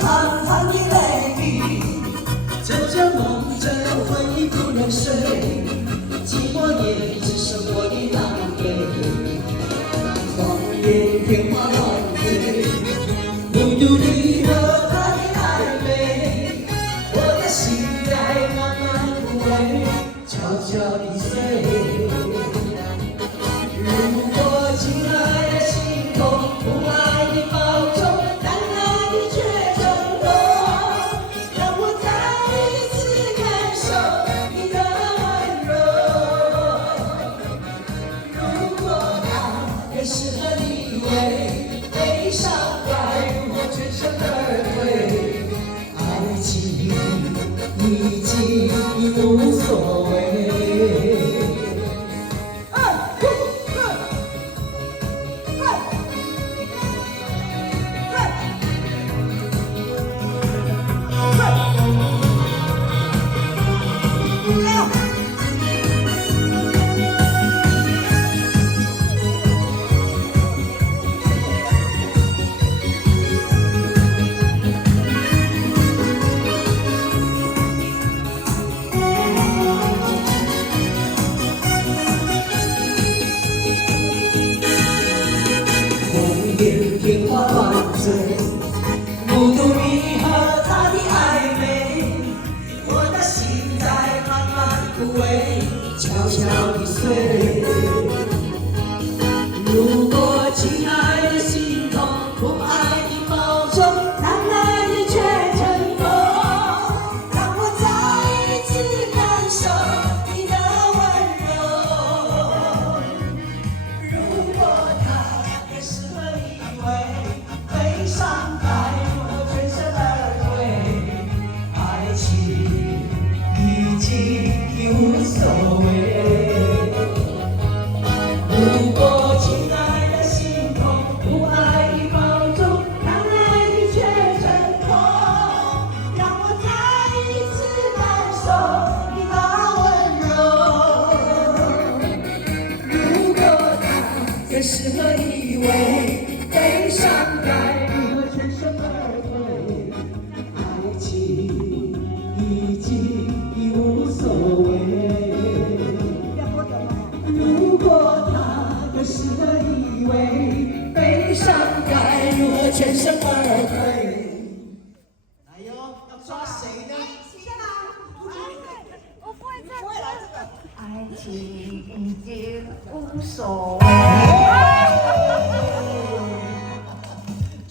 堂堂的泪滴，这梦这魂已不能睡，寂寞也只剩我的狼狈。谎言天花乱坠，孤独你和他的暧昧，我的心在慢慢枯萎，悄悄地碎。如果亲爱的心痛，不爱你保重，难爱你却承诺，让我再一次感受你的温柔。如果他也适合你为悲伤该如何全身而退？爱情已经无所谓。天花乱坠，孤独你和他的暧昧，我的心在慢慢枯萎，悄悄地碎。如果亲爱的心痛，不爱你保重，难爱你却承诺，让我再一次感受你的温柔。如果他也适合你悲伤该如何全身而退？爱情已经无所谓。如果亲爱的心痛，不爱你保重，难爱你却承诺，让我再一次感受你的温柔。如果他也适合你为悲伤该如何全身而退？爱情已经无所谓。如果他也适合你为悲伤该如何全身而退？来哟，要抓谁呢？我不会唱。不会来这个。爱情已经无所谓。